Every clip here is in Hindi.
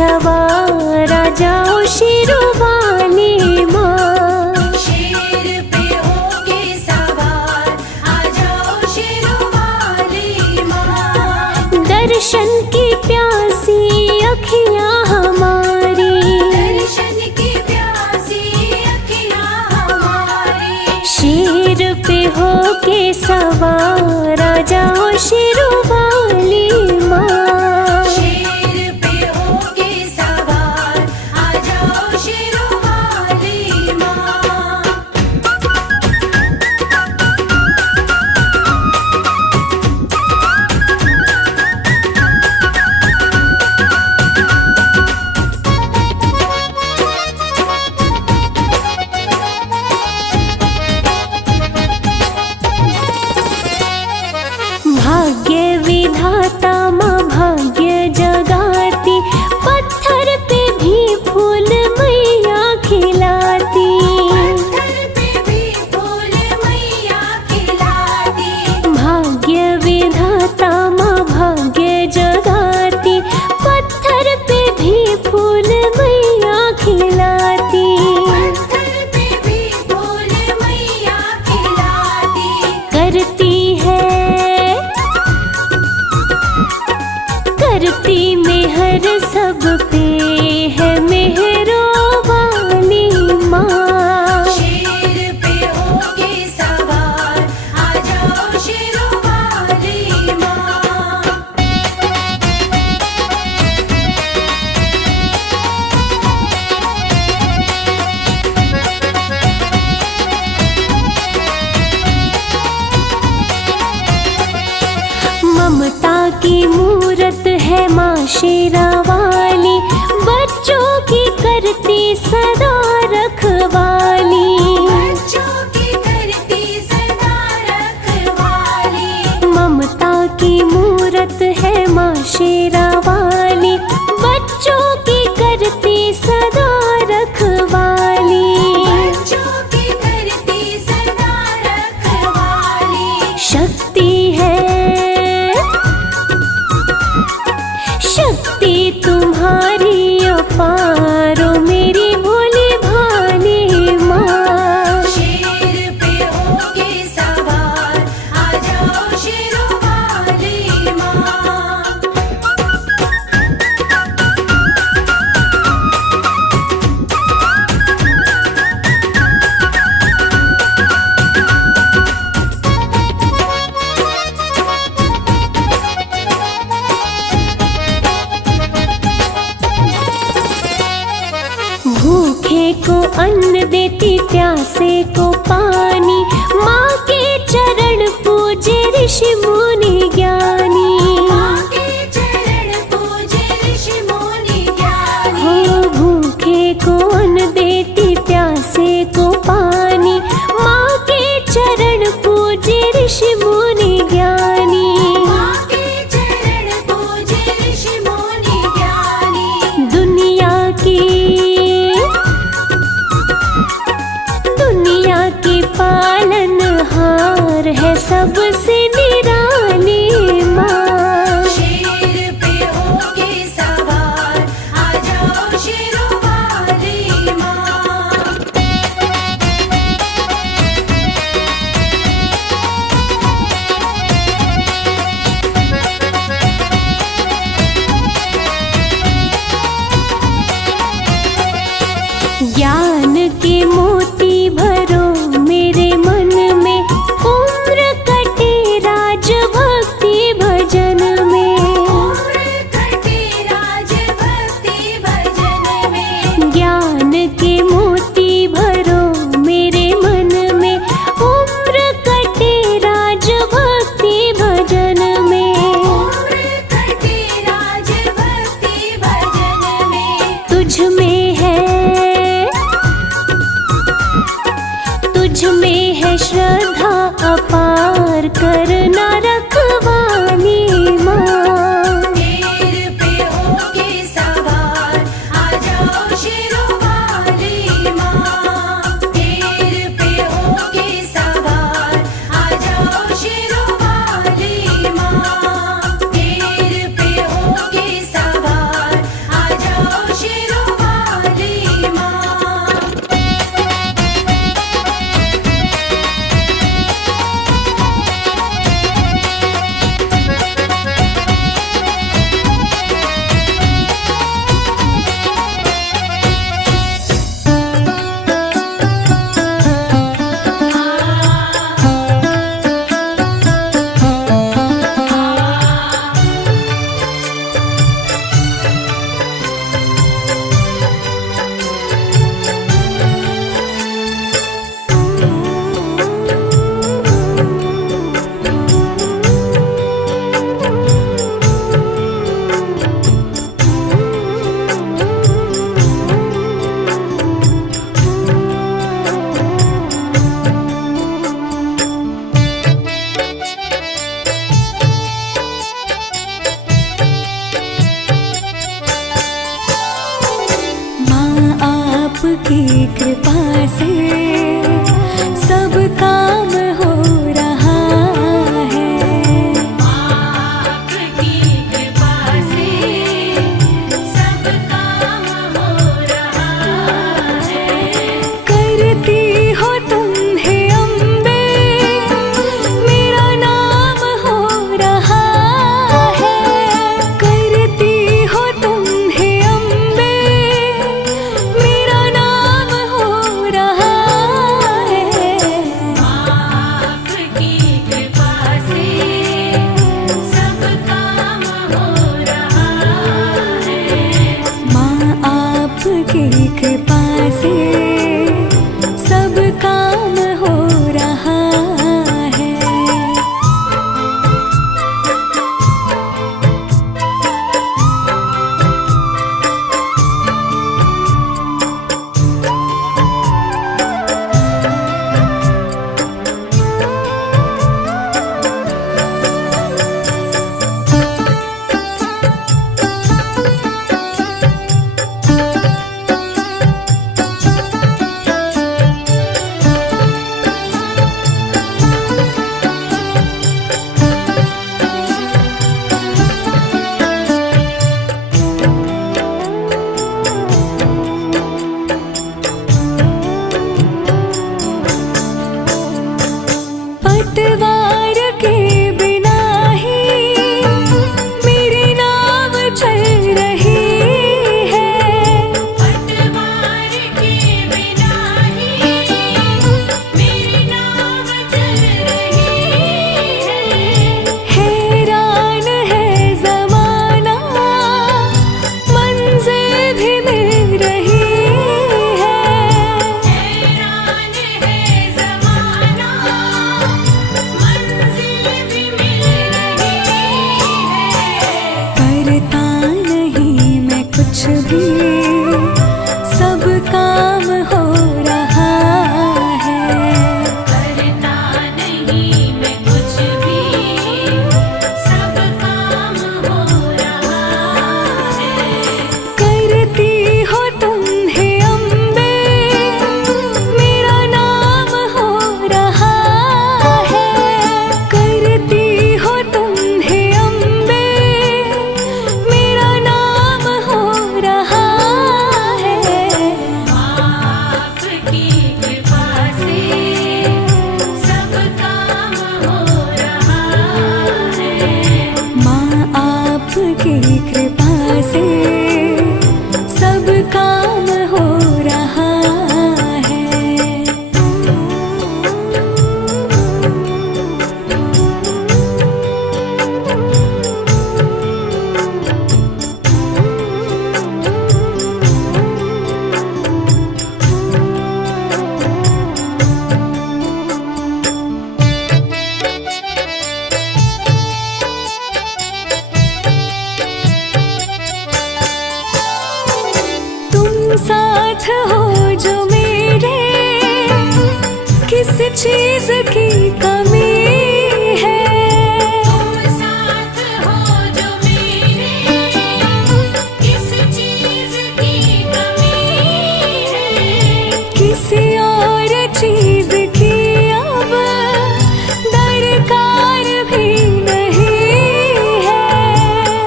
सवार आ जाओ शेरों वाली माँ। शेर पे होके सवार आ जाओ शेरों वाली माँ। दर्शन की प्यासी अखियाँ हमारी, दर्शन की प्यासी अखियाँ हमारी। शेर पे होके सवार आ जाओ शेरों वाली माँ। शेर पे होके सवार आ जाओ शेरों वाली माँ। भाग्य विधाता माँ भाग्य जगाती, पत्थर पे भी फूल मैया खिलाती। पत्थर पे भी फूल मैया खिलाती। भाग्य विधाता माँ भाग्य जगाती, पत्थर पे भी फूल मैया खिलाती। पत्थर पे भी फूल मैया खिलाती। करती मेहर सब पे है मेहरो वाली माँ। शेर पे होके सवार आ जाओ शेरों वाली माँ। ममता की मूरत है माँ शेरा वाली, बच्चों की करती सदा रखवाली। बच्चों की करती सदा रखवाली। ममता की मूरत है माँ शेरा वाली, बच्चों की करती सदा रखवाली। बच्चों की करती सदा रखवाली। शक्ति है, शक्ति तुम्हारी अपार ओ मेरी भोली भाली माँ। शेर पे होके सवार आ जाओ शेरों वाली माँ। भूखे को अन्न देती, प्यासे को पानी, माँ के चरण पूजे ऋषि मुनि ज्ञानी। माँ के चरण पूजे ऋषि मुनि ज्ञानी। हो भूखे को अन्न देती, प्यासे को पानी, माँ के चरण पूजे ऋषि मुनि ज्ञानी। माँ के चरण पूजे ऋषि मुनि ज्ञानी। दुनिया की पालनहार है सबसे निराली माँ। शेर पे होके सवार आ जाओ शेरों वाली माँ। ज्ञान के मोती भरो मेरे मन में, उम्र कटे राज भक्ति भजन में। उम्र कटे राज भक्ति भजन में। ज्ञान के मोती भरो मेरे मन में, उम्र कटे राज भक्ति भजन में। उम्र कटे राज भक्ति भजन में। तुझ में है, तुझ में है श्रद्धा अपार, करना रखवाली माँ। शेर पे होके सवार आ जाओ शेरों वाली माँ। शेर पे होके सवार आ जाओ शेरों वाली माँ। शेर पे होके सवार आ जाओ पतवार के बिना ही मेरी नाव चल रही है। पतवार के बिना ही मेरी नाव चल रही है। हैरान है ज़माना मंजिल भी मिल रही है। हैरान है ज़माना मंजिल भी मिल रही है। करता नहीं मैं कुछ भी, सब काम हो रहा है। करता नहीं मैं कुछ भी, सब काम हो रहा है। करती हो तुम हे अम्बे, मेरा नाम हो रहा है। करती हो तुम हे अम्बे, मेरा नाम हो रहा है। आपकी कृपा से सब काम हो रहा है। माँ आपकी कृपा से सब काम हो रहा है। तुम साथ हो जो मेरे, किस चीज की कमी है। तुम साथ हो जो मेरे, किस चीज़ की कमी है। किसी और चीज की अब दरकार भी नहीं है।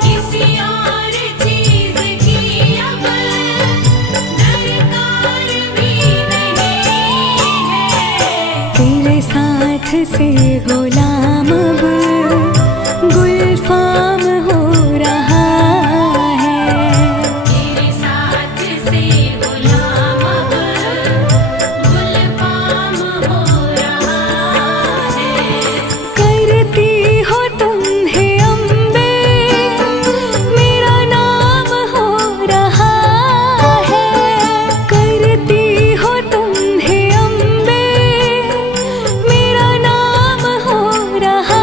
किसी और चीज़ की अब दरकार भी नहीं है। तेरे साथ से गुलाम अब गुलफाम हो रहा है। तेरे साथ से गुलाम अब गुलफाम हो रहा है। करती हो तुम हे अम्बे, मेरा नाम हो रहा है। करती हो तुम हे अम्बे, मेरा नाम हो रहा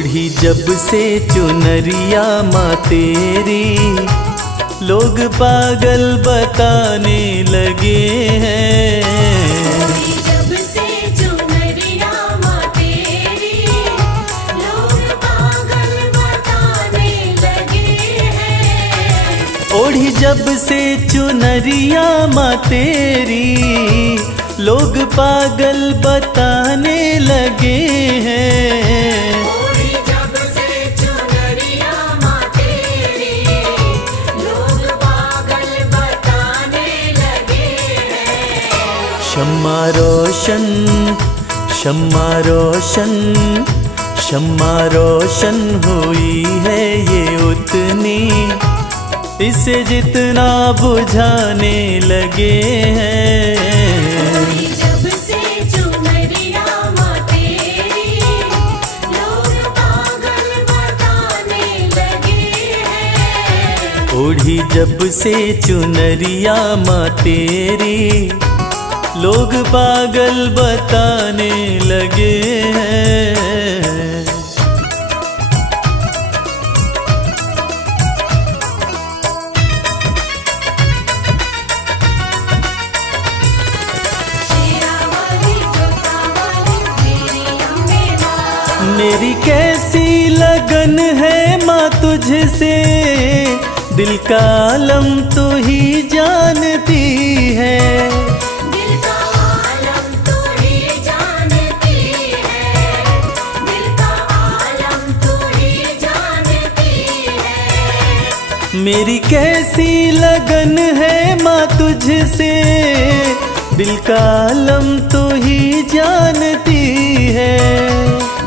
ओढ़ी जब से चुनरिया माँ तेरी, लोग पागल बताने लगे हैं। जब से चुनरिया माँ तेरी, लोग पागल बताने लगे हैं। ओढ़ी जब से चुनरिया माँ तेरी, लोग पागल बताने लगे हैं। ओढ़ी जब से चुनरिया माँ तेरी, लोग पागल बताने लगे हैं। शम्मा रोशन, शम्मा रोशन, शम्मा रोशन हुई है ये उतनी, इसे जितना बुझाने लगे हैं। जब से चुनरिया माँ तेरी, लोग पागल बताने लगे हैं। ओढ़ी जब से चुनरिया माँ तेरी, लोग पागल बताने लगे हैं। मेरी कैसी लगन है माँ तुझसे, दिल का आलम तू ही जानती है। दिल का आलम तू ही जानती है, दिल का आलम तू ही जानती है। मेरी कैसी लगन है माँ तुझसे, दिल का आलम तू ही जानती है।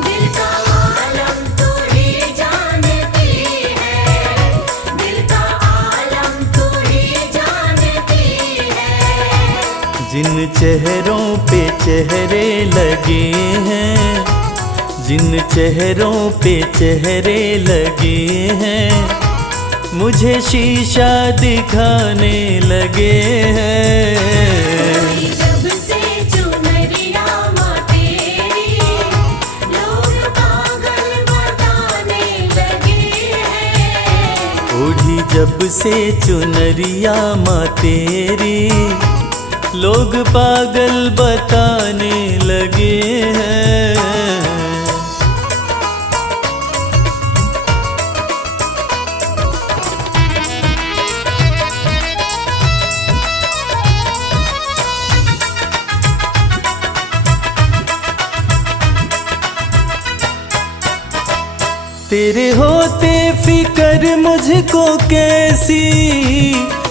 दिल का आलम तू ही जानती है, दिल का आलम तू ही जानती है। जिन चेहरों पे चेहरे लगे हैं, जिन चेहरों पे चेहरे लगे हैं, मुझे शीशा दिखाने लगे हैं। जब से चुनरिया माँ तेरी, लोग पागल बताने लगे हैं। ओढ़ी जब से चुनरिया माँ तेरी, लोग पागल बताने लगे हैं। तेरे होते फिकर मुझको कैसी,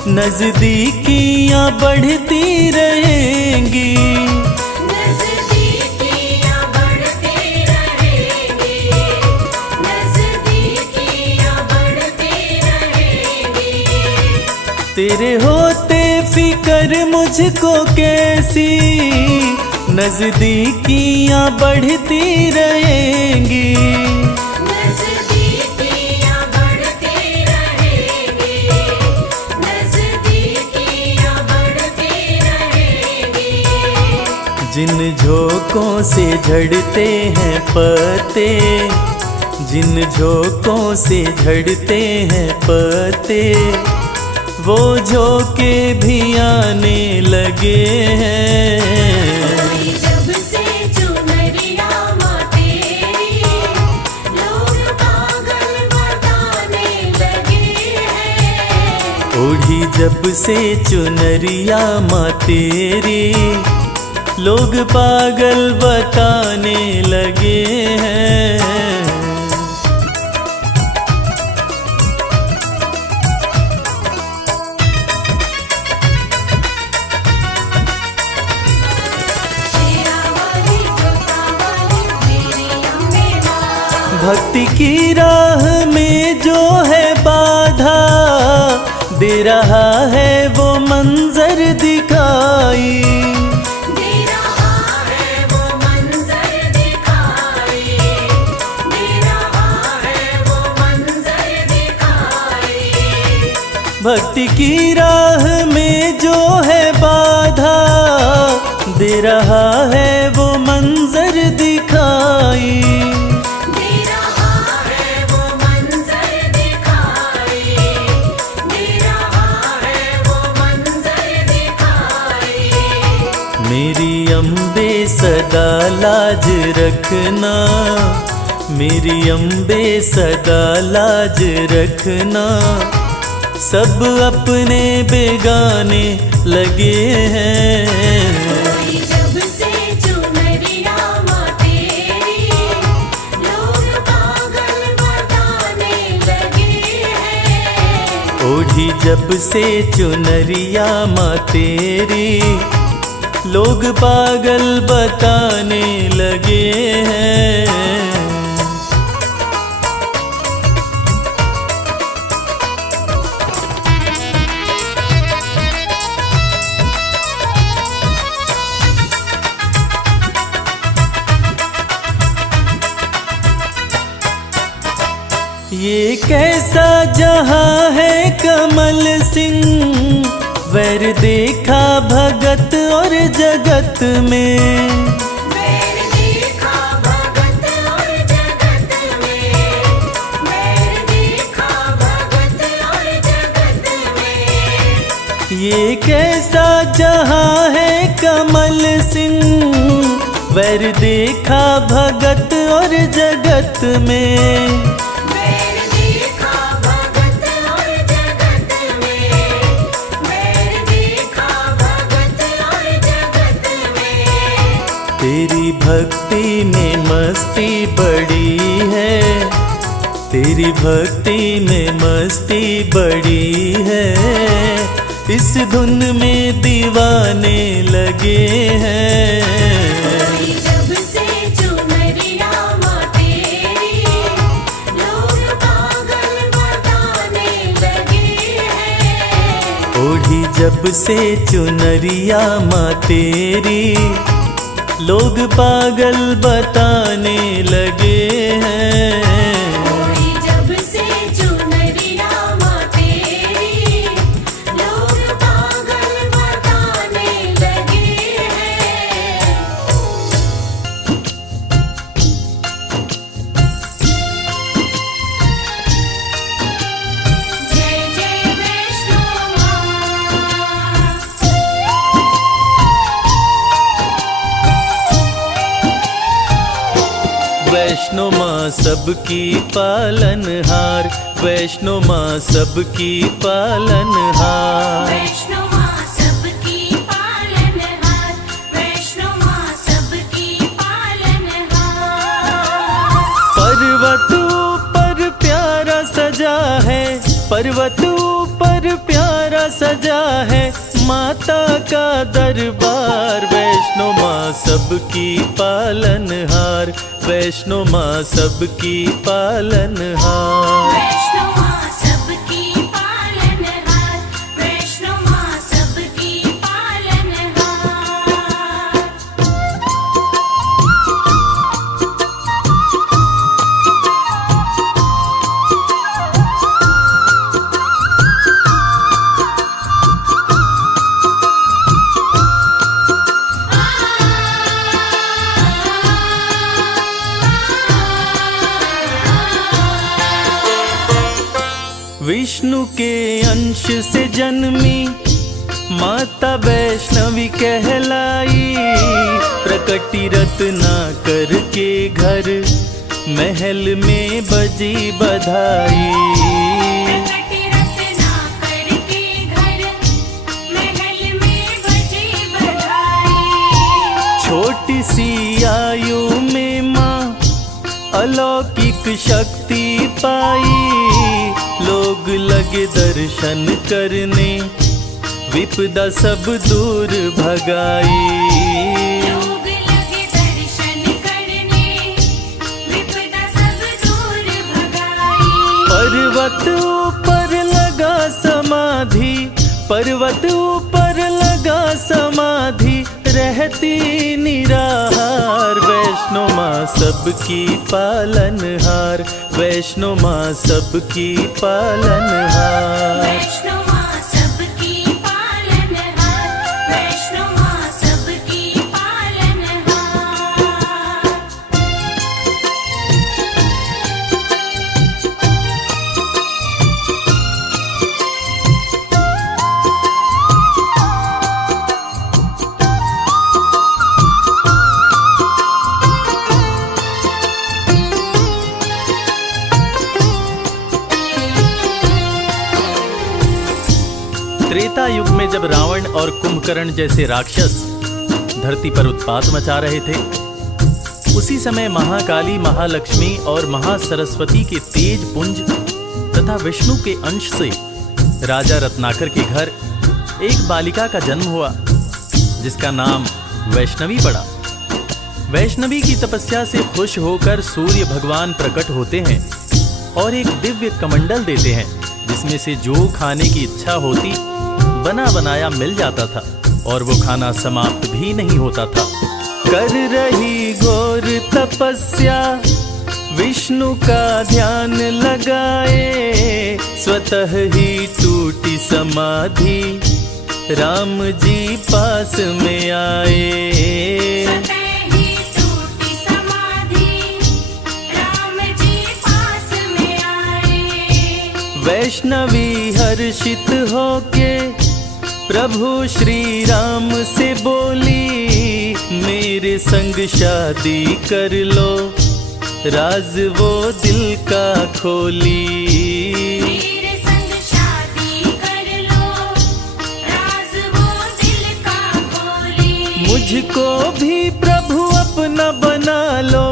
नजदीकियां बढ़ती रहेंगी। नजदीकियां बढ़ती रहेंगी, नजदीकियां बढ़ती रहेंगी। तेरे होते फिकर मुझको कैसी, नजदीकियां बढ़ती रहेंगी। नजदीकियां बढ़ती रहेंगी, नजदीकियां बढ़ती रहेंगी। जिन झोंकों से झड़ते हैं पत्ते, जिन झोंकों से झड़ते हैं पत्ते, वो झोंके भी आने लगे हैं। जब से चुनरिया माँ तेरी, लोग पागल बताने लगे हैं। ओढ़ी जब से चुनरिया माँ तेरी, लोग पागल बताने लगे हैं। भक्ति की राह में जो है बाधा, दे रहा है वो मंजर दिखाई। दे रहा है वो मंजर दिखाई, दे रहा है वो मंजर दिखाई। भक्ति की राह में जो है बाधा, दे रहा है वो मंजर दिखाई। दे रहा मेरी अम्बे सदा लाज रखना, मेरी अम्बे सदा लाज रखना। सब अपने बेगाने लगे हैं। जब से चुनरिया माँ तेरी, लोग पागल बताने लगे हैं। ओढ़ी जब से चुनरिया माँ तेरी, लोग पागल बताने लगे हैं। ये कैसा जहां है कमल सिंह, वैर देखा भगत और जगत में। वैर देखा भगत और जगत में, वैर देखा भगत और जगत में। ये कैसा जहां है कमल सिंह, वैर देखा भगत और जगत में। तेरी भक्ति में मस्ती बड़ी है, तेरी भक्ति में मस्ती बड़ी है। इस धुन में दीवाने लगे हैं। जब से चुनरिया माँ तेरी, लोग पागल बताने लगे हैं। ओढ़ी जब से चुनरिया माँ तेरी, लोग पागल बताने लगे हैं। जब से चुनरिया माँ तेरी, लोग पागल बताने लगे हैं। जय जय वैष्णो माँ। वैष्णो माँ सबकी पालनहार, वैष्णो माँ सबकी पालनहार। वैष्णो माँ सबकी पालनहार, वैष्णो माँ सबकी पालनहार। पर्वत ऊपर प्यारा सजा है, पर्वत ऊपर प्यारा सजा है माता का दरबार। वैष्णो माँ सबकी पालनहार, वैष्णो माँ सबकी पालनहार। वैष्णो माँ सबकी पालनहार, वैष्णो माँ सबकी पालनहार। विष्णु के अंश से जन्मी माता वैष्णवी कहलाई। प्रकटी रत्ना करके घर महल में बजी बधाई। प्रकटी रत्ना करके घर महल में बजी बधाई। छोटी सी आयु में माँ अलौकिक शक्ति पाई। लोग लगे दर्शन करने, विपदा सब दूर भगाई। लोग लगे दर्शन करने, विपदा सब दूर भगाई। पर्वत ऊपर लगा समाधि, पर्वत ऊपर लगा समाधि रहती निराहार। वैष्णो माँ सबकी पालनहार, वैष्णो माँ सबकी पालनहार। वैष्णो माँ सबकी पालनहार, वैष्णो माँ सबकी पालनहार। जब रावण और कुंभकर्ण जैसे राक्षस धरती पर उत्पात मचा रहे थे, उसी समय महाकाली, महालक्ष्मी और महासरस्वती के तेज पुंज तथा विष्णु के अंश से राजा रत्नाकर के घर एक बालिका का जन्म हुआ, जिसका नाम वैष्णवी पड़ा। वैष्णवी की तपस्या से खुश होकर सूर्य भगवान प्रकट होते हैं और एक दिव्य कमंडल देते हैं, जिसमें से जो खाने की इच्छा होती बना बनाया मिल जाता था और वो खाना समाप्त भी नहीं होता था। कर रही घोर तपस्या विष्णु का ध्यान लगाए, स्वतः ही टूटी समाधि राम जी पास में आए। स्वतः ही टूटी समाधि राम जी पास में आए। वैष्णवी हर्षित होके प्रभु श्री राम से बोली, मेरे संग शादी कर लो, राज वो दिल का खोली। मेरे संग शादी कर लो, राज वो दिल का खोली। मुझको भी प्रभु अपना बना लो,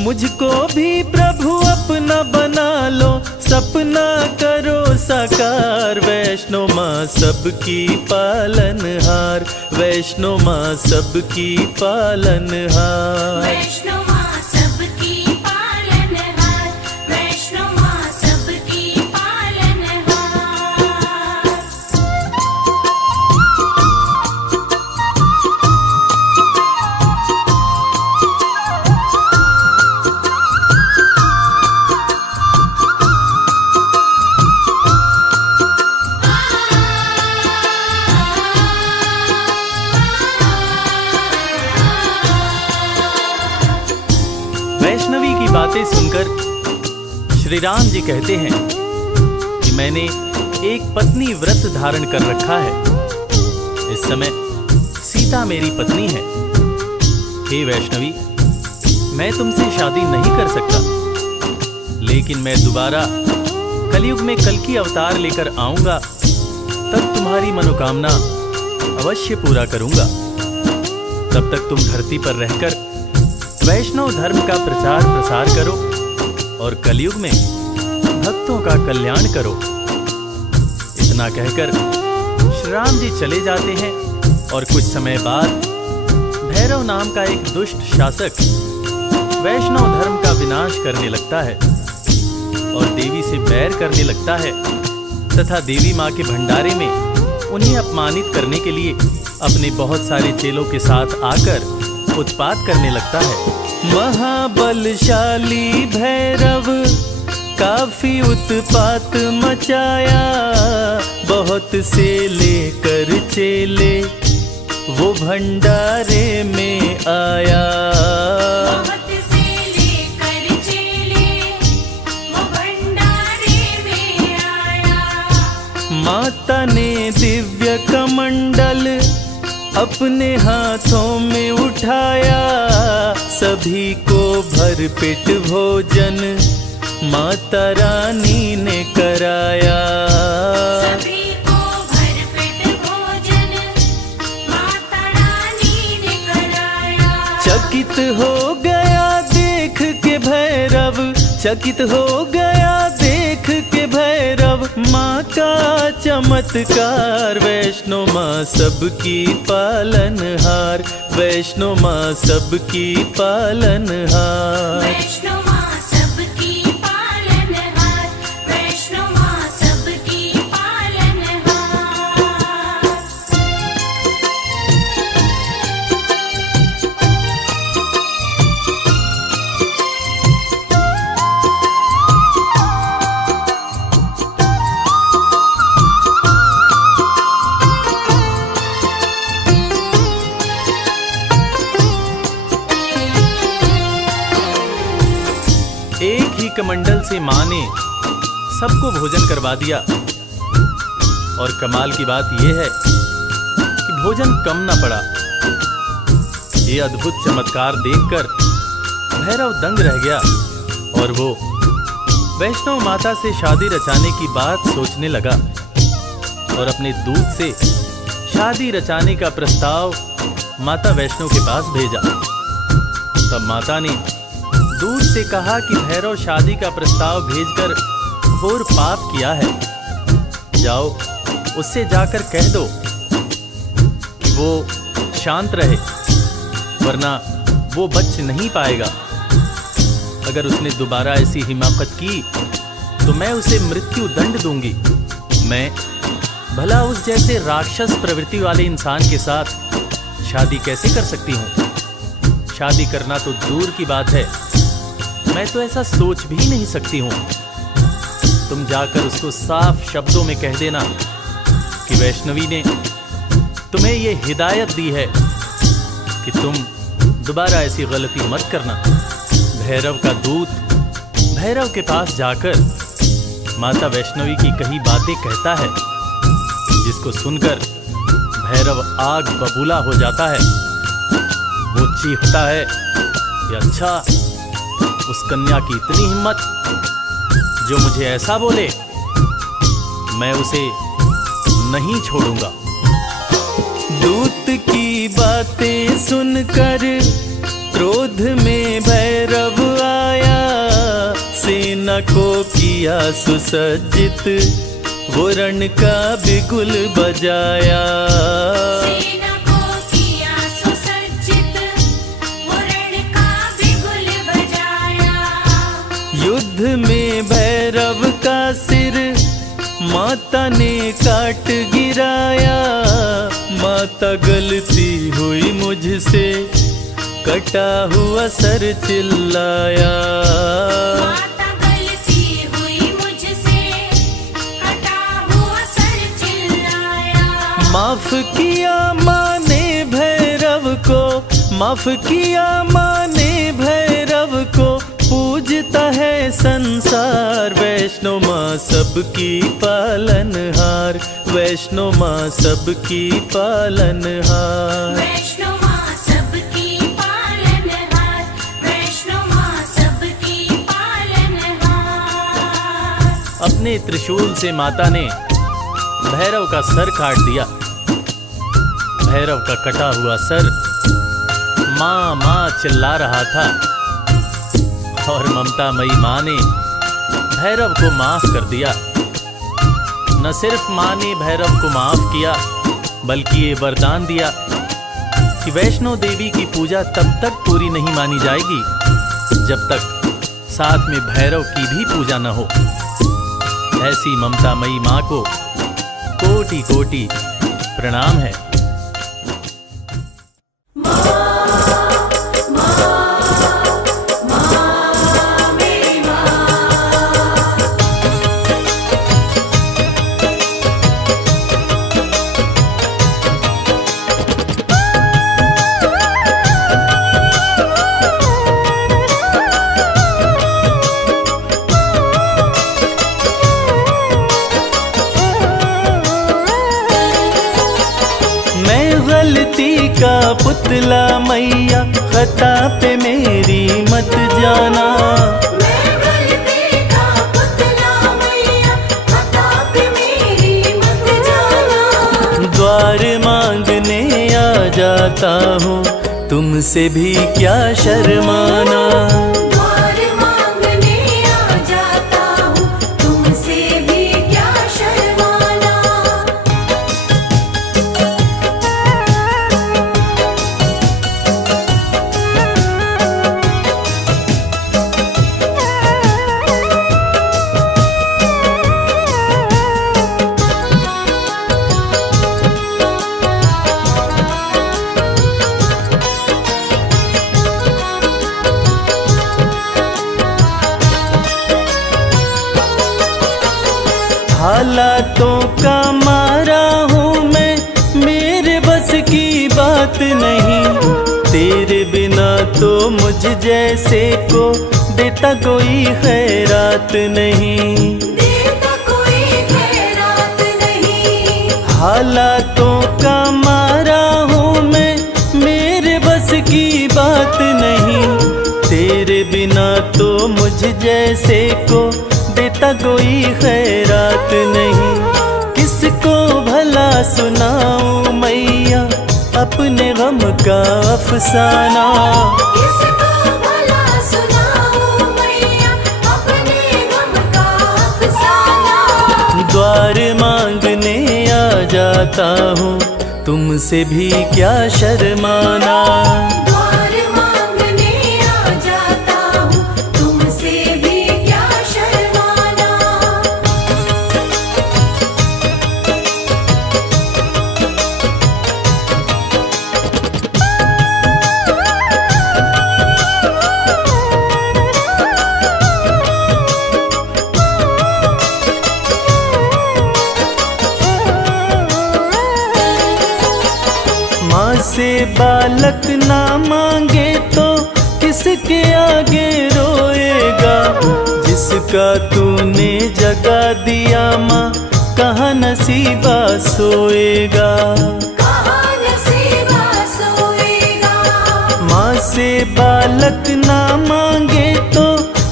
मुझको भी प्रभु अपना बना लो, सपना करो साकार। वैष्णो माँ सबकी पालनहार, वैष्णो माँ सबकी पालनहार। वैष्णो माँ सबकी पालनहार, वैष्णो माँ सबकी पालनहार। वैष्णवी की बातें सुनकर श्री राम जी कहते हैं कि मैंने एक पत्नी व्रत धारण कर रखा है, इस समय सीता मेरी पत्नी है। हे वैष्णवी, मैं तुमसे शादी नहीं कर सकता, लेकिन मैं दोबारा कलयुग में कल्कि अवतार लेकर आऊंगा, तब तुम्हारी मनोकामना अवश्य पूरा करूंगा। तब तक तुम धरती पर रहकर वैष्णव धर्म का प्रचार प्रसार करो और कलयुग में भक्तों का कल्याण करो। इतना कहकर श्री राम जी चले जाते हैं और कुछ समय बाद भैरव नाम का एक दुष्ट शासक वैष्णव धर्म का विनाश करने लगता है और देवी से बैर करने लगता है तथा देवी माँ के भंडारे में उन्हें अपमानित करने के लिए अपने बहुत सारे चेलों के साथ आकर उत्पात करने लगता है। महाबलशाली भैरव काफी उत्पात मचाया, बहुत से लेकर चेले वो भंडारे में आया। बहुत से लेकर चेले वो भंडारे में आया। माता ने दिव्य कमंडल अपने हाथों में उठाया, सभी को भरपेट भोजन माता रानी ने कराया। सभी को भरपेट भोजन माता रानी ने कराया। चकित हो गया देख के भैरव, चकित हो गया देख के भैरव माँ का चमत्कार। वैष्णो माँ सबकी पालनहार, वैष्णो माँ सबकी पालनहार। वैष्णो माँ सबकी पालनहार, वैष्णो माँ सबकी पालनहार। एक ही कमंडल से माँ ने सबको भोजन करवा दिया और कमाल की बात यह है कि भोजन कम न पड़ा। ये अद्भुत चमत्कार देखकर भैरव दंग रह गया और वो वैष्णव माता से शादी रचाने की बात सोचने लगा और अपने दूत से शादी रचाने का प्रस्ताव माता वैष्णो के पास भेजा। तब माता ने दूर से कहा कि भैरव शादी का प्रस्ताव भेजकर घोर पाप किया है। जाओ उससे जाकर कह दो कि वो शांत रहे, वरना वो बच नहीं पाएगा। अगर उसने दोबारा ऐसी हिमाकत की तो मैं उसे मृत्यु दंड दूंगी। मैं भला उस जैसे राक्षस प्रवृत्ति वाले इंसान के साथ शादी कैसे कर सकती हूँ? शादी करना तो दूर की बात है, मैं तो ऐसा सोच भी नहीं सकती हूँ। तुम जाकर उसको साफ शब्दों में कह देना कि वैष्णवी ने तुम्हें ये हिदायत दी है कि तुम दोबारा ऐसी गलती मत करना। भैरव का दूत भैरव के पास जाकर माता वैष्णवी की कही बातें कहता है, जिसको सुनकर भैरव आग बबूला हो जाता है। वो चीखता है कि अच्छा, उस कन्या की इतनी हिम्मत जो मुझे ऐसा बोले, मैं उसे नहीं छोड़ूंगा। दूत की बातें सुनकर क्रोध में भैरव आया, सेना को किया सुसज्जित, वो रण का बिगुल बजाया। सेना को किया सुसज्जित, वो रण का बिगुल बजाया। युद्ध में भैरव का सिर माता ने काट गिराया। माता गलती हुई मुझसे, कटा हुआ सर चिल्लाया। माता गलती हुई मुझसे, कटा हुआ सर चिल्लाया। माफ किया माँ ने भैरव को, माफ किया माँ ने भैरव को, पूजता है संसार। वैष्णो माँ सबकी पालनहार, वैष्णो माँ सबकी पालनहार। वैष्णो माँ सबकी पालनहार, वैष्णो माँ सबकी पालनहार। अपने त्रिशूल से माता ने भैरव का सर काट दिया। भैरव का कटा हुआ सर माँ माँ चिल्ला रहा था, और ममतामयी माँ ने भैरव को माफ कर दिया। न सिर्फ माँ ने भैरव को माफ किया, बल्कि ये वरदान दिया कि वैष्णो देवी की पूजा तब तक पूरी नहीं मानी जाएगी जब तक साथ में भैरव की भी पूजा न हो। ऐसी ममतामयी माँ को कोटि कोटि प्रणाम है। गलती का पुतला मैया, खता पे मेरी मत जाना। मैं गलती का पुतला मैया, खता पे मेरी मत जाना। द्वार मांगने आ जाता हूँ, तुमसे भी क्या शर्माना। द्वार मांगने आ जाता हूँ, तुमसे भी क्या शर्माना। हालातों का मारा हूँ मैं, मेरे बस की बात नहीं। तेरे बिना तो मुझ जैसे को देता कोई खैरात नहीं। देता कोई खैरात नहीं। हालातों का मारा हूँ मैं, मेरे बस की बात नहीं। तेरे बिना तो मुझ जैसे को देता कोई खैरात नहीं। किसको भला सुनाऊं मैया अपने गम का अफसाना। किसको भला सुनाऊं मैया अपने गम का अफसाना। द्वार मांगने आ जाता हूँ तुमसे भी क्या शर्माना। द्वार मांगने आ जाता हूँ तुमसे भी क्या शर्माना। माँ से बालक ना मांगे तो किसके आगे रोएगा। जिसका तूने जगा दिया माँ कहाँ नसीबा सोएगा। कहाँ नसीबा सोएगा। माँ से बालक ना मांगे तो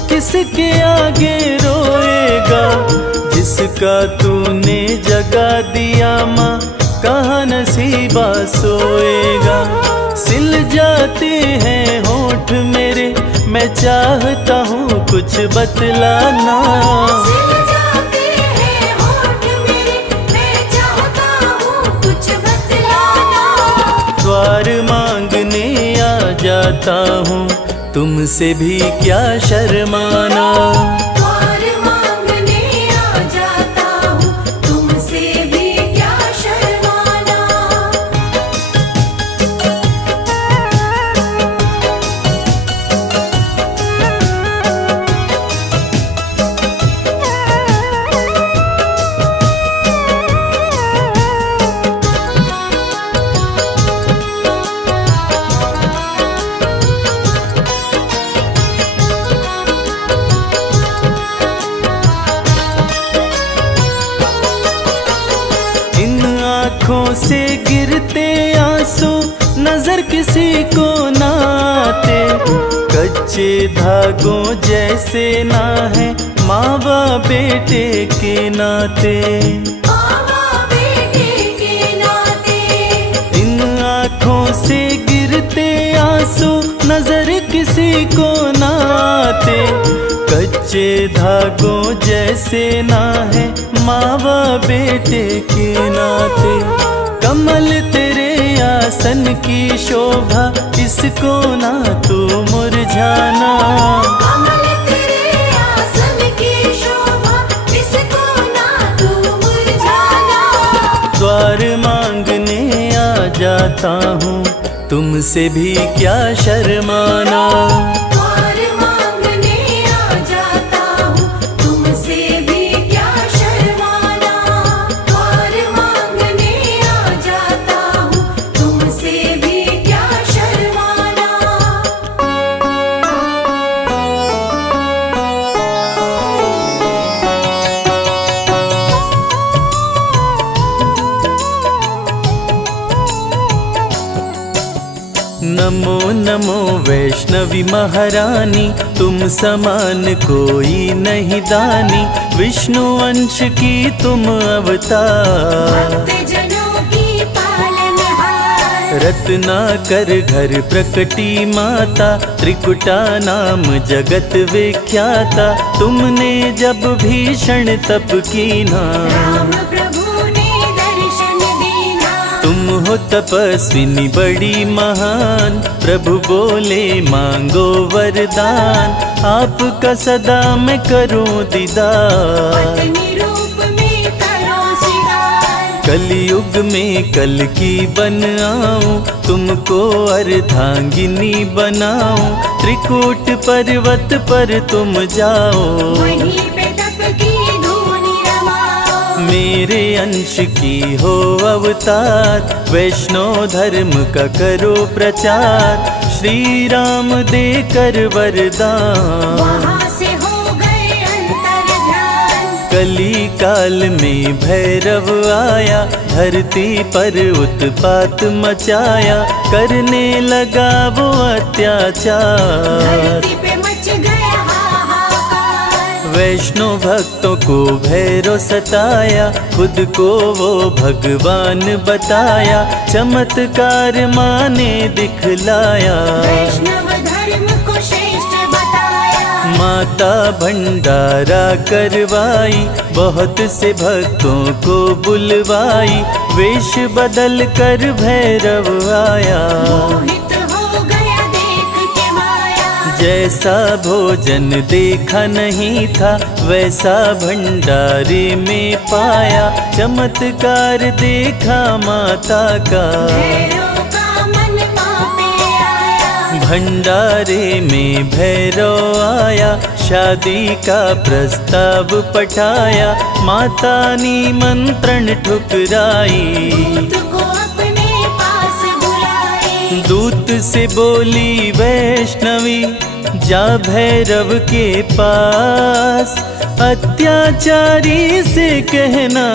किसके आगे रोएगा। जिसका तूने जगा दिया माँ कहाँ नसीबा सोएगा। सिल जाते हैं होठ मेरे मैं चाहता हूँ कुछ बतलाना। सिल जाते हैं होठ मेरे मैं चाहता हूँ कुछ बतलाना। द्वार मांगने आ जाता हूँ तुमसे भी क्या शर्माना। द्वार मांगने आ जाता हूँ तुमसे भी क्या शर्माना। इन आँखों से गिरते आंसू नजर किसी को ना आते। कच्चे धागों जैसे ना है माँ बाप बेटे के नाते। मावा बेटे के नाते। इन आँखों से गिरते आंसू नजर किसी को ना आते। कच्चे धागों जैसे ना है माँ बाप बेटे के नाते। कमल तेरे आसन की शोभा इसको ना तू मुरझाना। कमल तेरे आसन की शोभा इसको ना तू मुरझाना। द्वार मांगने आ जाता हूँ तुमसे भी क्या शर्माना। द्वार मांगने आ जाता हूँ तुमसे भी क्या शर्माना। द्वार मांगने आ जाता हूँ तुमसे भी क्या शर्माना। नमो नमो वैष्णवी महारानी तुम समान कोई नहीं दानी। विष्णु अंश की तुम अवतार। भक्तजनों की पालनहार। रत्नाकर घर प्रकटी माता त्रिकुटा नाम जगत विख्याता। तुमने जब भीषण तप कीना राम प्रभु ने दर्शन दीना। तुम हो तपस्विनी बड़ी महान। प्रभु बोले मांगो वरदान। आपका सदा मैं करूं दीदार। पत्नी रूप में करो सिंगार। कलयुग में कल की बन आऊं तुमको अर्धांगिनी बनाऊं। त्रिकूट पर्वत पर तुम जाओ वहीं पे तप की धूनी रमाओ। मेरे अंश की हो अवतार। वैष्णव धर्म का करो प्रचार। श्री राम देकर वरदान। वहाँ से हो गए अंतर ध्यान। कली काल में भैरव आया। धरती पर उत्पात मचाया। करने लगा वो अत्याचार। धरती पे मच गया हाहाकार। वैष्णव भक्तों को भैरव सताया, खुद को वो भगवान बताया, चमत्कार माँ ने दिखलाया। वैष्णव धर्म को श्रेष्ठ बताया, माता भंडारा करवाई, बहुत से भक्तों को बुलवाई, वेश बदल कर भैरव आया। मोहित हो गया देख के माया, जैसा भोजन देखा नहीं था, वैसा भंडारे में पाया, चमत्कार देखा माता का। भैरव का मन माँ पे आया, भंडारे में भैरव आया, शादी का प्रस्ताव पठाया, माता ने मंत्रण ठुकराई। दूत को अपने पास बुलाई, दूत से बोली वैष्णवी, जा भैरव के पास, अत्याचारी से कहना,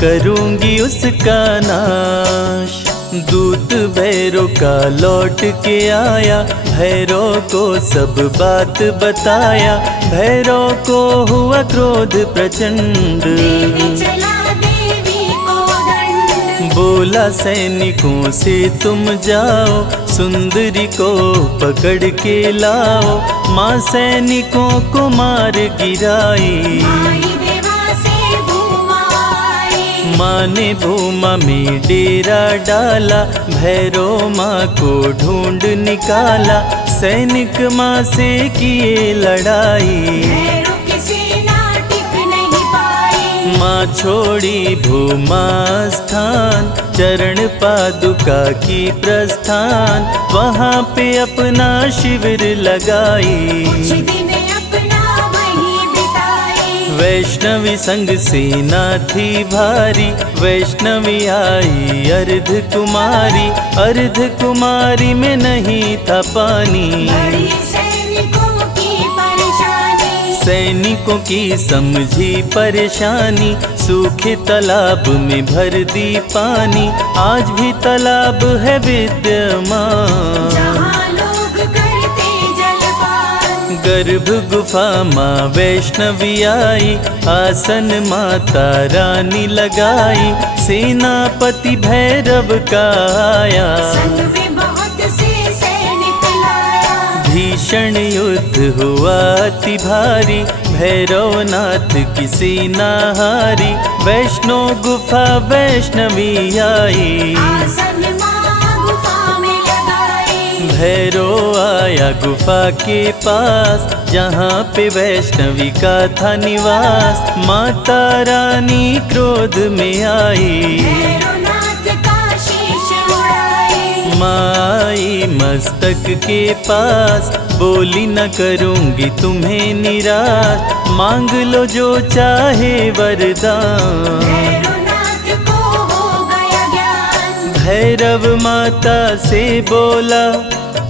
करूंगी उसका नाश। दूत भैरव का लौट के आया, भैरव को सब बात बताया, भैरव को हुआ क्रोध प्रचंड। देवी चला देवी को दंड, बोला सैनिकों से तुम जाओ, सुंदरी को पकड़ के लाओ, माँ सैनिकों को मार गिराई। आई देवा से भूमा आई, माँ ने भूमा में डेरा डाला, भैरव माँ को ढूंढ निकाला, सैनिक माँ से किए लड़ाई। भैरव की सेना टिक नहीं पाई, माँ छोड़ी भूमा स्थान, चरण पादुका की प्रस्थान, वहाँ पे अपना शिविर लगाई। कुछ दिन अपना वहीं बिताई, वैष्णवी संग सेना थी भारी, वैष्णवी आई अर्ध कुमारी, अर्ध कुमारी में नहीं था पानी। बड़ी सैनिकों की परेशानी, सैनिकों की समझी परेशानी, सूखे तालाब में भर दी पानी, आज भी तालाब है विद्यमान। जहाँ लोग करते जलपान, गर्भ गुफा माँ वैष्णवी आई, आसन माता रानी लगाई, सेनापति भैरव का आया। संग में बहुत से सैनिक लाया, भीषण युद्ध हुआ अति भारी, भैरवनाथ की सेना हारी, वैष्णो गुफा वैष्णवी आई। आसन माँ गुफा में लगाई, भैरव आया गुफा के पास, जहाँ पे वैष्णवी का था निवास, माता रानी क्रोध में आई। भैरवनाथ का शीश उड़ाई, माई मस्तक के पास, बोली न करूंगी तुम्हें निराश, मांग लो जो चाहे वरदान। भैरवनाथ को हो गया ज्ञान, भैरव माता से बोला,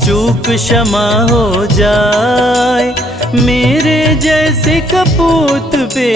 चूक क्षमा हो जाए, मेरे जैसे कपूत पे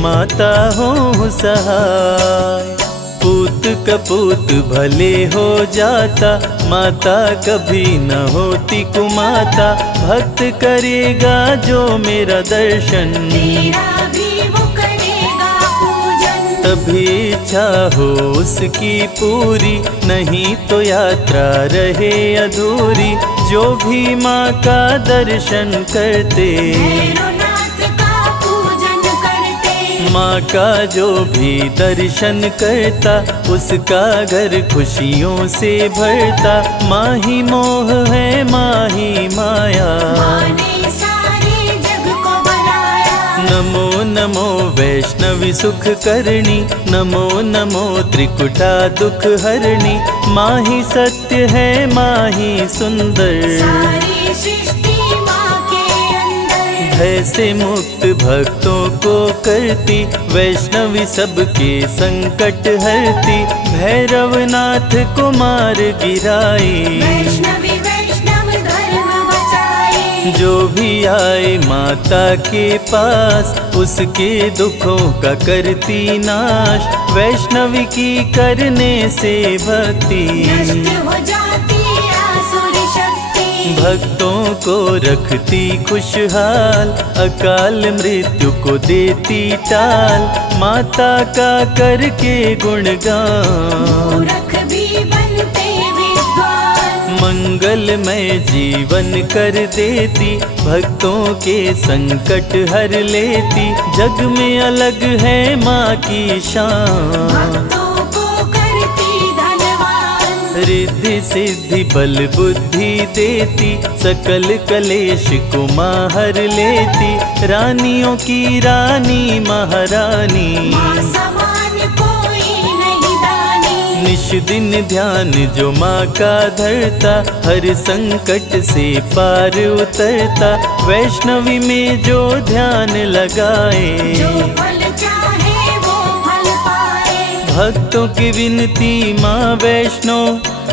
माता हो सहाय। पूत कपूत भले हो जाता, माता कभी न होती कुमाता, भक्त करेगा जो मेरा दर्शन, तेरा भी वो करेगा पूजन। तभी इच्छा हो उसकी पूरी, नहीं तो यात्रा रहे अधूरी, जो भी माँ का दर्शन करते, भैरवनाथ का पूजन करते, माँ का जो भी दर्शन करता, उसका घर खुशियों से भरता, माँ ही मोह है माँ ही माया। माँ ने सारे जग को बनाया, नमो नमो वैष्णवी सुख करणी, नमो नमो त्रिकुटा दुख हरणी, माँ ही सत्य है माँ ही सुंदर, सारी सृष्टि माँ के अंदर। भय से मुक्त भक्तों को करती, वैष्णवी सबके संकट हरती, भैरवनाथ को मार गिराई। वैष्णवी वैष्णव धर्म बचाई, जो भी आए माता के पास, उसके दुखों का करती नाश, वैष्णवी की करने से भक्ति, नष्ट हो जाती आसुर शक्ति। भक्तों को रखती खुशहाल, अकाल मृत्यु को देती टाल, माता का करके गुणगान। मूर्ख भी बनते विद्वान, मंगलमय जीवन कर देती, भक्तों के संकट हर लेती, जग में अलग है माँ की शान। भक्तों को करती धनवान, रिद्धि सिद्धि बल बुद्धि देती, सकल कलेश को माँ हर लेती, रानियों की रानी महारानी। माँ समान कोई नहीं दानी, निश दिन ध्यान जो माँ का धरता, हर संकट से पार उतरता, वैष्णवी में जो ध्यान लगाए, जो फल चाहे वो फल पाए। भक्तों की विनती माँ वैष्णो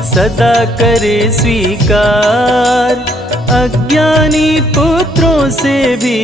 सदा करे स्वीकार, अज्ञानी पुत्रों से भी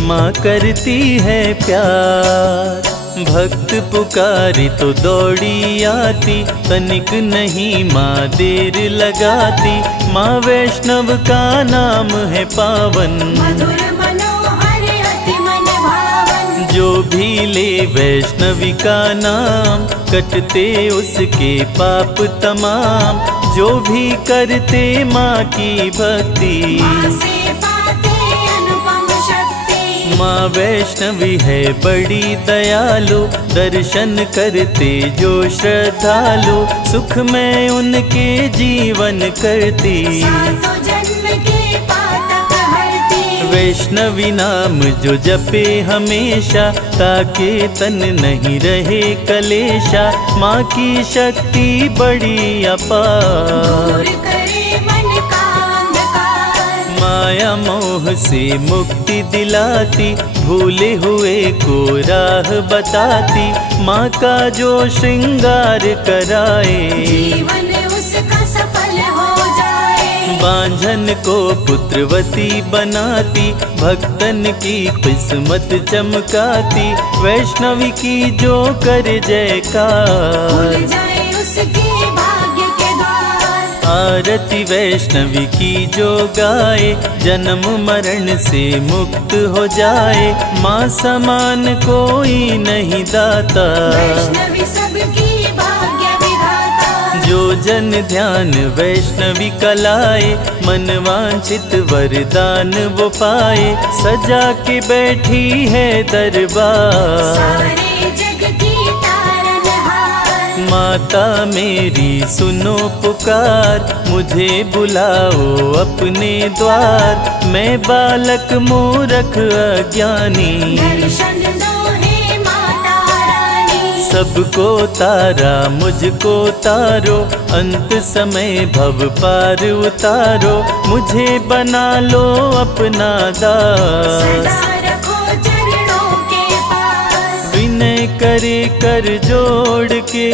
माँ करती है प्यार। भक्त पुकारी तो दौड़ी आती, तनिक नहीं माँ देर लगाती, माँ वैष्णव का नाम है पावन। मधुर मनोहर अति मन भावन, जो भी ले वैष्णवी का नाम, कटते उसके पाप तमाम, जो भी करते माँ की भक्ति, माँ से पाते अनुपम शक्ति। माँ वैष्णवी है बड़ी दयालु, दर्शन करते जो श्रद्धालु, सुख में उनके जीवन करती, सातों जन्म के पातक हरती। वैष्णवी नाम जो जपे हमेशा, ताके तन नहीं रहे कलेशा, माँ की शक्ति बड़ी अपार। दूर करे मन का अंधकार, माया मोह से मुक्ति दिलाती, भूले हुए को राह बताती, माँ का जो श्रृंगार कराए, जीवन उसका सफल हो जाए। बांझन को पुत्रवती बनाती, भक्तन की किस्मत चमकाती, वैष्णवी की जो कर जयकार, खुल जाए उसके भाग्य के द्वार। आरती वैष्णवी की जो गाए, जन्म मरण से मुक्त हो जाए, माँ समान कोई नहीं दाता। वैष्णवी सबकी भाग्य विधाता, जो जन ध्यान वैष्णवी कलाए, मन वांछित वरदान वो पाए, सजा के बैठी है दरबार। सारे जग की तारनहार, माता मेरी सुनो पुकार, मुझे बुलाओ अपने द्वार, मैं बालक मूरख अज्ञानी, दर्शन दो हे माता रानी। सबको तारा मुझको तारो, अंत समय भव पार उतारो, मुझे बना लो अपना दास। सदा रखो चरणों के पास, विनय करे कर जोड़ के,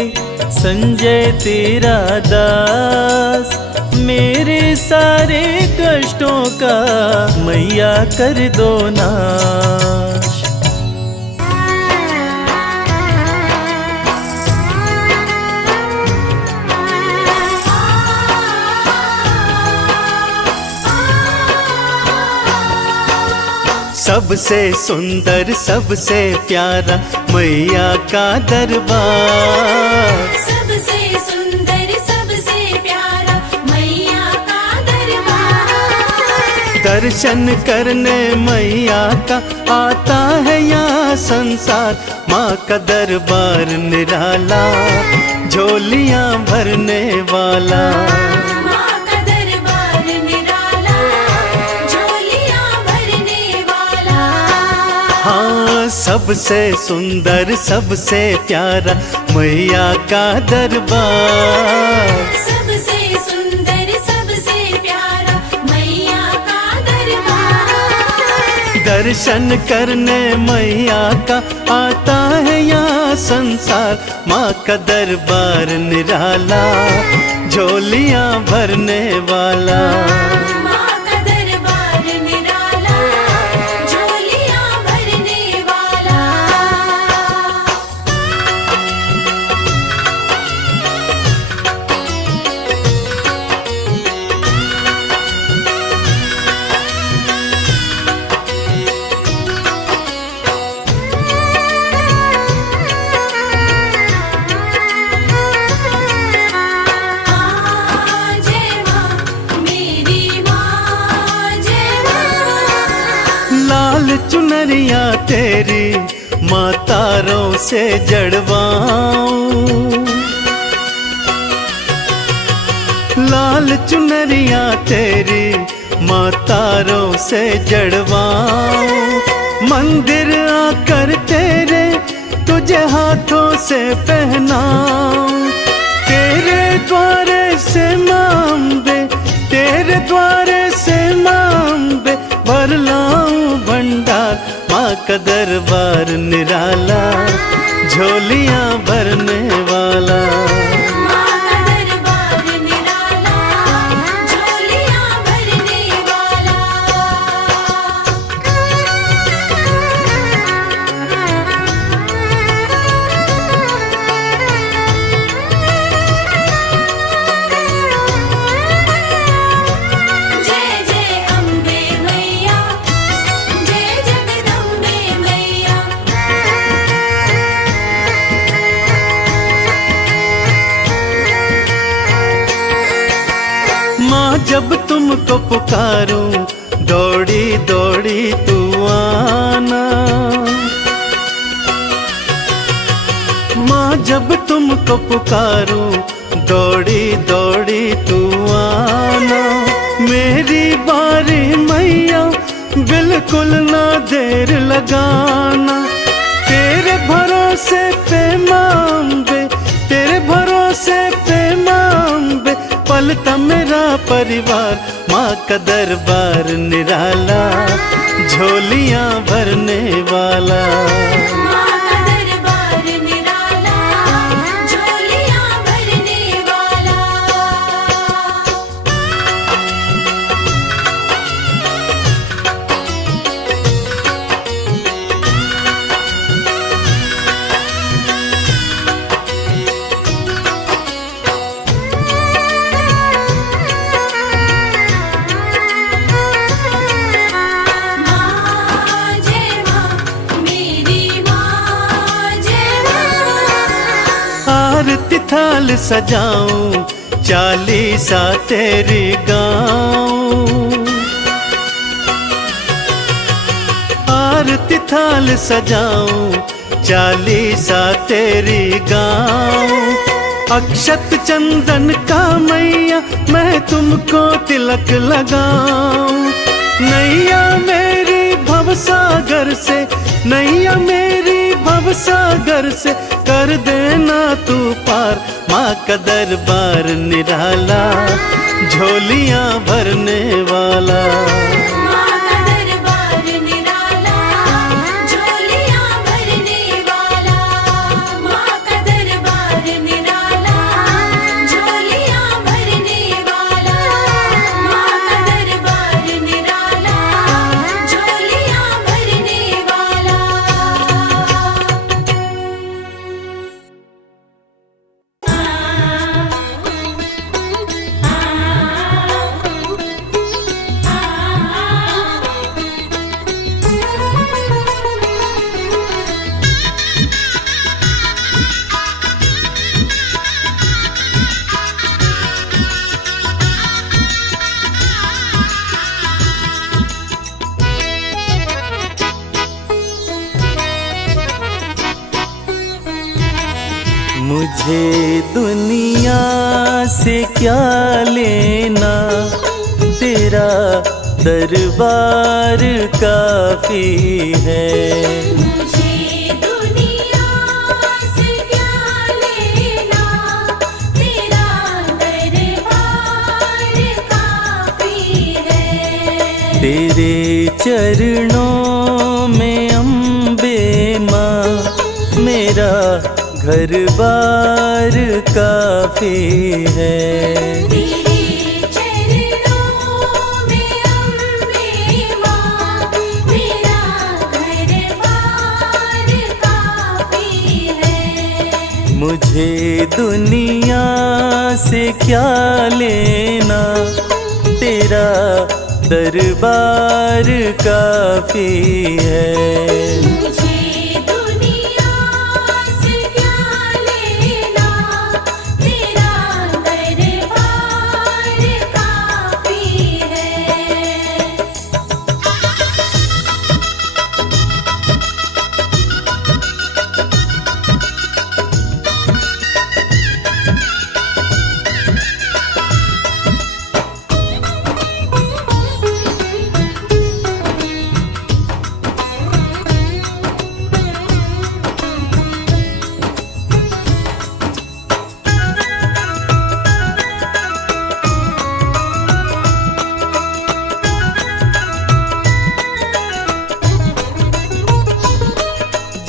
संजय तेरा दास, मेरे सारे कष्टों का मैया कर दो नाश। सबसे सुंदर सबसे प्यारा मैया का दरबार, सबसे सुंदर सबसे प्यारा मैया का दरबार। दर्शन करने मैया का आता है यहाँ संसार, माँ का दरबार निराला, झोलियाँ भरने वाला। माँ का दरबार निराला, झोलियाँ भरने वाला। हाँ, सबसे सुंदर सबसे प्यारा मैया का दरबार, सबसे सुंदर सबसे प्यारा मैया का दरबार। दर्शन करने मैया का आता है यहाँ संसार, माँ का दरबार निराला, झोलियाँ भरने वाला। माँ का दरबार निराला, झोलियाँ भरने वाला। चुनरिया तेरी माँ तारों से जड़वाऊं, लाल चुनरिया तेरी माँ तारों से जड़वाऊं, मंदिर आकर तेरे तुझे हाथों से पहनाऊं, तेरे द्वारे से माँ अम्बे, तेरे द्वारे से माँ अम्बे भर लाऊं भंडार। माँ का दरबार निराला, झोलियां भरने वाला। माँ का दरबार निराला, झोलियां भरने वाला। जय जय अम्बे मैया, जय जगदम्बे मैया। माँ जब तुमको पुकारूं दौड़ी दौड़ी तू आना, माँ जब तुमको पुकारूं दौड़ी दौड़ी तू आना, मेरी बारी मैया बिल्कुल ना देर लगाना, तेरे भरोसे पे माँ अम्बे, तेरे भरोसे पे माँ अम्बे पलता मेरा परिवार। माँ का दरबार निराला, झोलियां भरने वाला। माँ का दरबार निराला, झोलियां भरने वाला। माँ जय माँ, मेरी माँ जय माँ। आरती थाल सजाऊं, चालीसा तेरी गाऊं, आरती थाल सजाऊं, चालीसा तेरी गाऊं, अक्षत चंदन का मैया मैं तुमको तिलक लगाऊं, नैया मेरी भवसागर से, नैया मेरी भवसागर से कर देना तू पार। माँ का दरबार निराला, झोलियां भरने वाला। माँ का दरबार निराला, झोलियां भरने वाला। माँ का दरबार निराला, झोलियां भरने वाला। माँ का दरबार निराला, झोलियां भरने वाला। मुझे दुनिया से क्या लेना, तेरा दरबार काफी है। मुझे दुनिया से क्या लेना, तेरा दरबार काफी है। तेरे चरणों में अम्बे माँ, मेरा घर बार काफी है। तेरे चरणों में अम्बे माँ, मेरा घर-बार काफी है। मुझे दुनिया से क्या लेना, तेरा दरबार काफी है। मुझे दुनिया से क्या लेना, तेरा दरबार काफी है।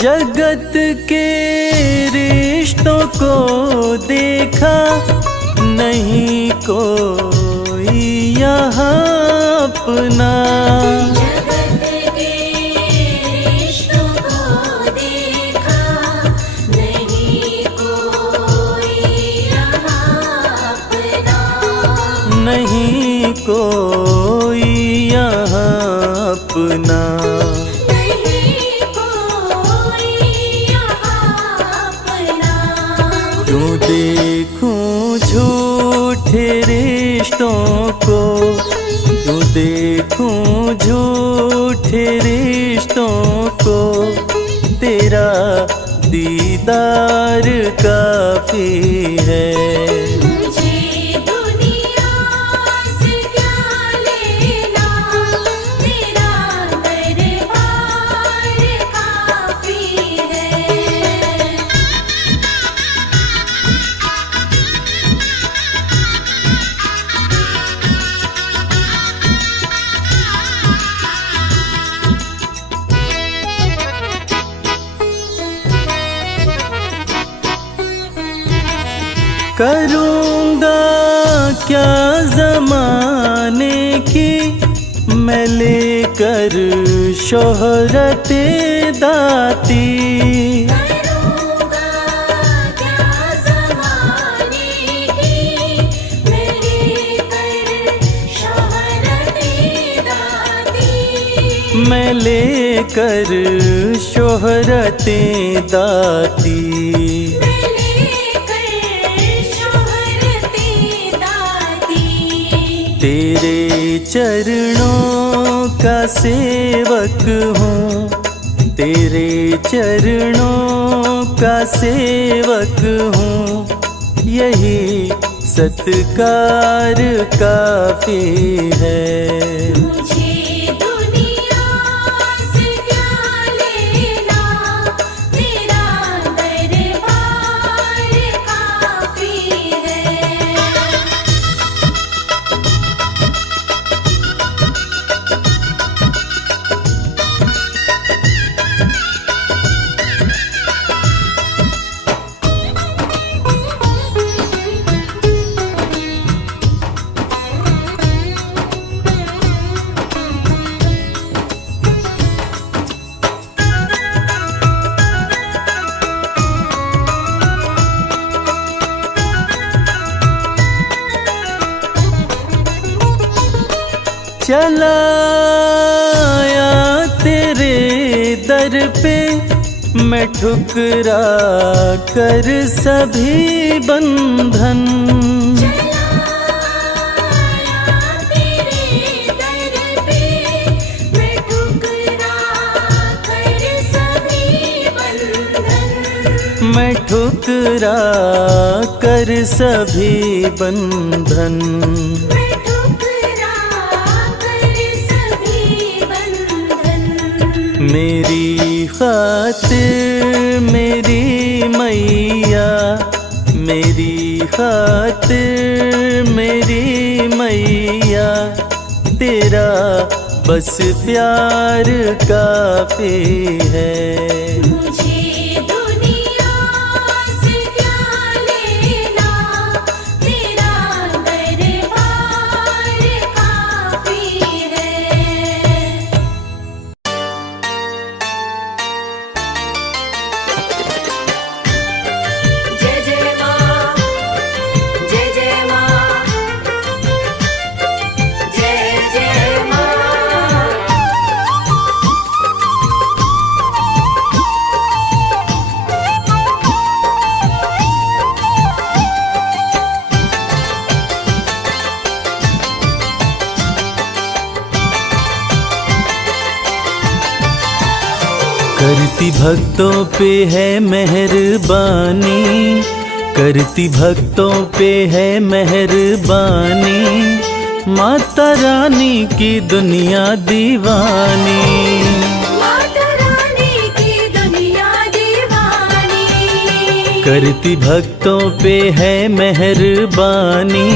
जगत के रिश्तों को देखा, नहीं कोई यहाँ अपना। जगत के रिश्तों को देखा, नहीं कोई यहाँ अपना। नहीं कोई यहाँ अपना। नहीं कोई यहाँ अपना। क्यों देखूं झूठे रिश्तों को, क्यों देखूं झूठे रिश्तों को, तेरा दीदार काफी है। मुझे दुनिया से क्या लेना, तेरा दरबार काफी है। करूँगा क्या ज़माने की मैं लेकर शोहरते दाती। करूँगा क्या ज़माने की मैं लेकर शोहरते दाती। मैं लेकर शोहरते दाती। तेरे चरणों का सेवक हूँ, तेरे चरणों का सेवक हूँ, यही सत्कार काफी है। मुझे दुनिया से क्या लेना, तेरा दरबार काफी है। चलाया तेरे दर पे मैं ठुकरा कर सभी बंधन। तेरे दर पे मैं ठुकरा कर सभी बंधन। मैं ठुकरा कर सभी बंधन। मेरी खातिर मेरी मैया, मेरी खातिर मेरी मैया, तेरा बस प्यार काफी है। मुझे दुनिया से क्या लेना, तेरा दरबार काफी है। जय जय माँ, जय जय माँ, जय जय माँ। करती भक्तों पे है मेहरबानी, करती भक्तों पे है मेहरबानी, माता रानी की दुनिया दीवानी। माता रानी की दुनिया दीवानी। करती भक्तों पे है मेहरबानी,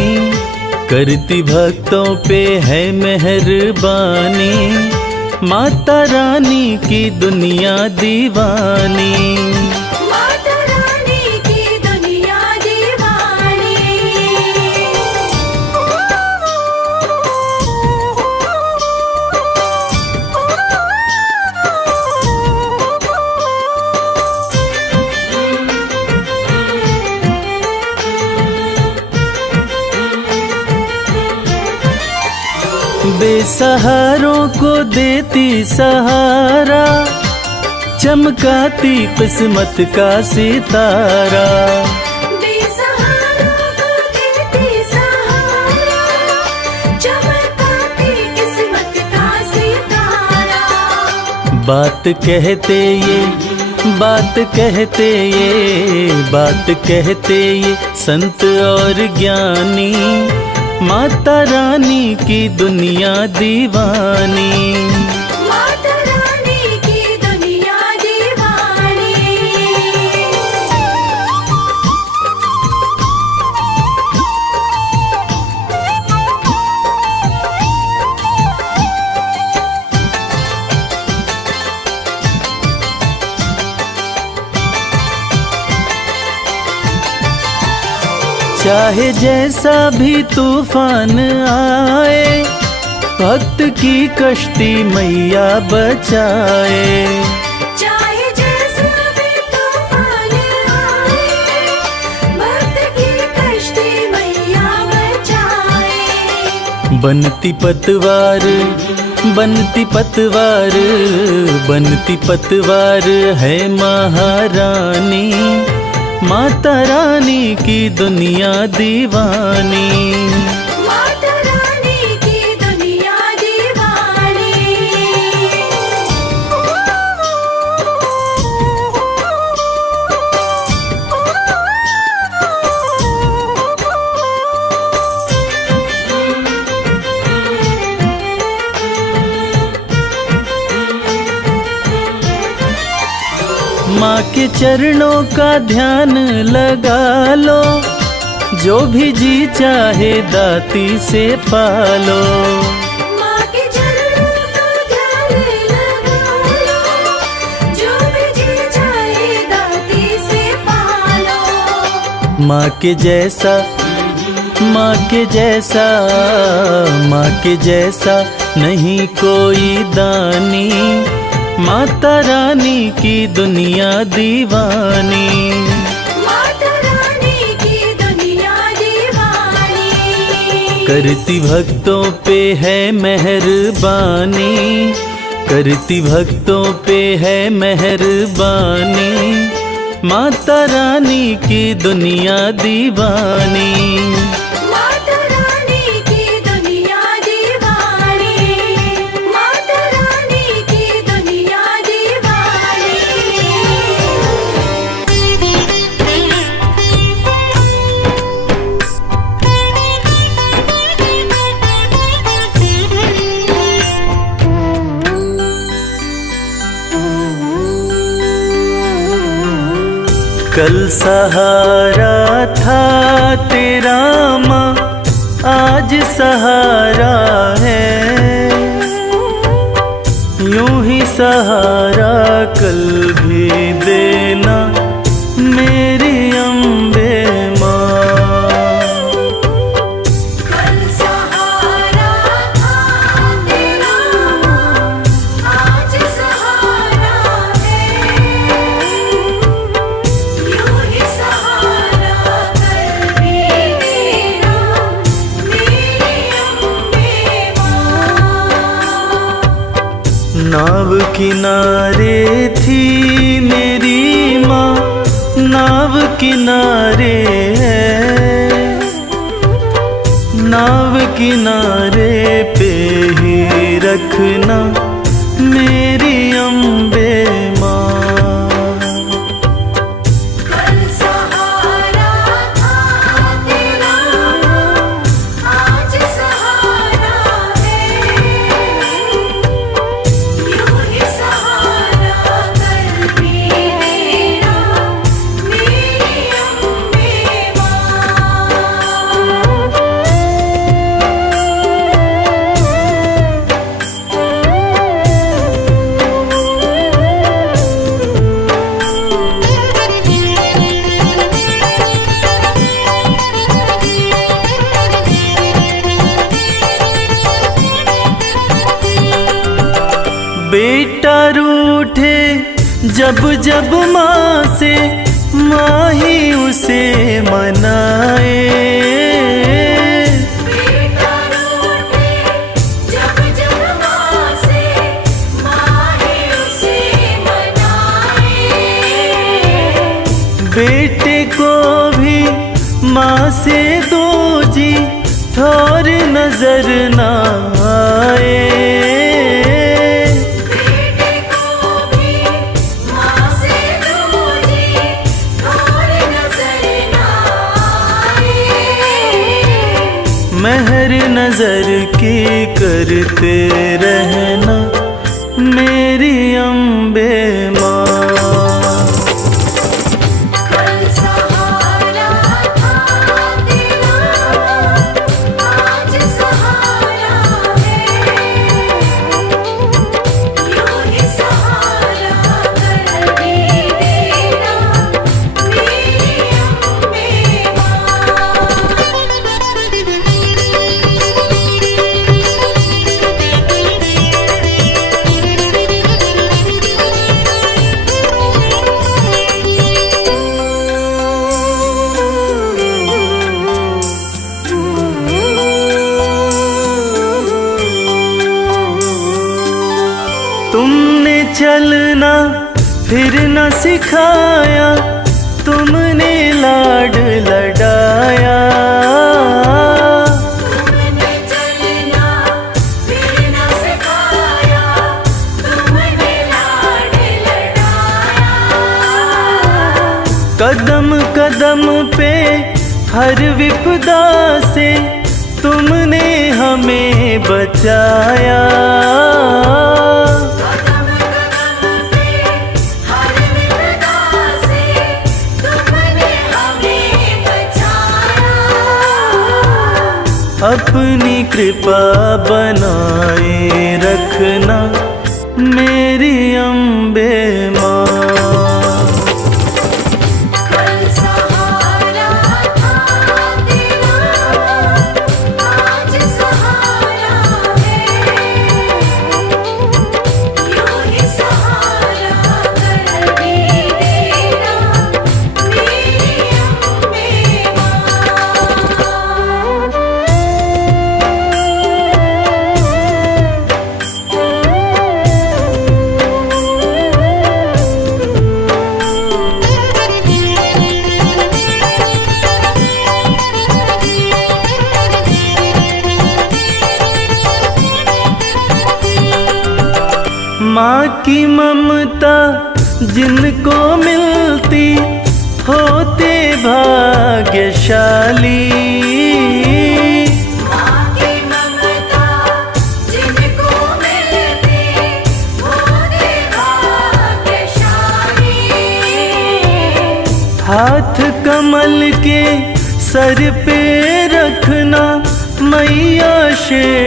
करती भक्तों पे है मेहरबानी, माता रानी की दुनिया दीवानी। माता रानी की दुनिया दीवानी। बेसहारों को देती सहारा, चमकाती किस्मत का सितारा। बेसहारों को देती सहारा, चमकाती किस्मत का सितारा। बात कहते ये, बात कहते ये, बात कहते ये संत और ज्ञानी। माता रानी की दुनिया दीवानी। माता रानी की दुनिया दीवानी। चाहे जैसा भी तूफान आए, भक्त की कश्ती मैया बचाए। चाहे जैसा भी तूफान आए, भक्त की कश्ती मैया बचाए। बनती पतवार, बनती पतवार, बनती पतवार है महारानी। माता रानी की दुनिया दीवानी। माता रानी की दुनिया दीवानी। माँ के चरणों का ध्यान लगा लो, जो भी जी चाहे दाती से पालो। माँ के चरणों का ध्यान लगा लो, जो भी जी चाहे दाती से पालो। माँ के जैसा, माँ के जैसा, माँ के जैसा नहीं कोई दानी। माता रानी की दुनिया दीवानी। माता रानी की दुनिया दीवानी। करती भक्तों पे है मेहरबानी, करती भक्तों पे है मेहरबानी। माता रानी की दुनिया दीवानी। माता रानी की दुनिया दीवानी। माता रानी की दुनिया दीवानी। कल सहारा था तेरा माँ, आज सहारा है। यूं ही सहारा कल भी देना मेरी अम्बे माँ। कल सहारा था तेरा, आज सहारा है। यूं ही सहारा कल भी देना मेरी अम्बे माँ। नाव किनारे थी मेरी माँ, नाव किनारे है। नाव किनारे पे ही रखना मेरी अम्बे माँ। कल सहारा था तेरा, आज सहारा है। यूं ही सहारा कल भी देना मेरी अम्बे माँ। जब जब माँ से माही उसे मनाए। बेटा रूठे जब जब माँ से माही उसे मनाए। बेटे को भी माँ से दो जी थोर नजर ना आए। बेटे को भी माँ से दूजी थोर नजर ना आए। मेहर नजर की करते रहना मेरी अम्बे माँ। कल सहारा था तेरा आज सहारा है। यूं ही सहारा कर भी देना मेरी अम्बे तुमने चलना फिर न सिखाया, तुमने लाड लडाया। तुमने चलना फिर न सिखाया, तुमने लाड लडाया। कदम कदम पे हर विपदा से तुमने हमें बचाया। कदम कदम पे हर विपदा से तुमने हमें बचाया। अपनी कृपा बनाए रखना मेरी अम्बे माँ। कल सहारा था तेरा आज सहारा है। यूं ही सहारा कर भी देना मेरी अम्बे माँ। माँ की ममता जिनको मिलती होते भाग्यशाली। माँ की ममता जिनको मिलती होते भाग्यशाली। हाथ कमल के सर पे रखना मैया शेर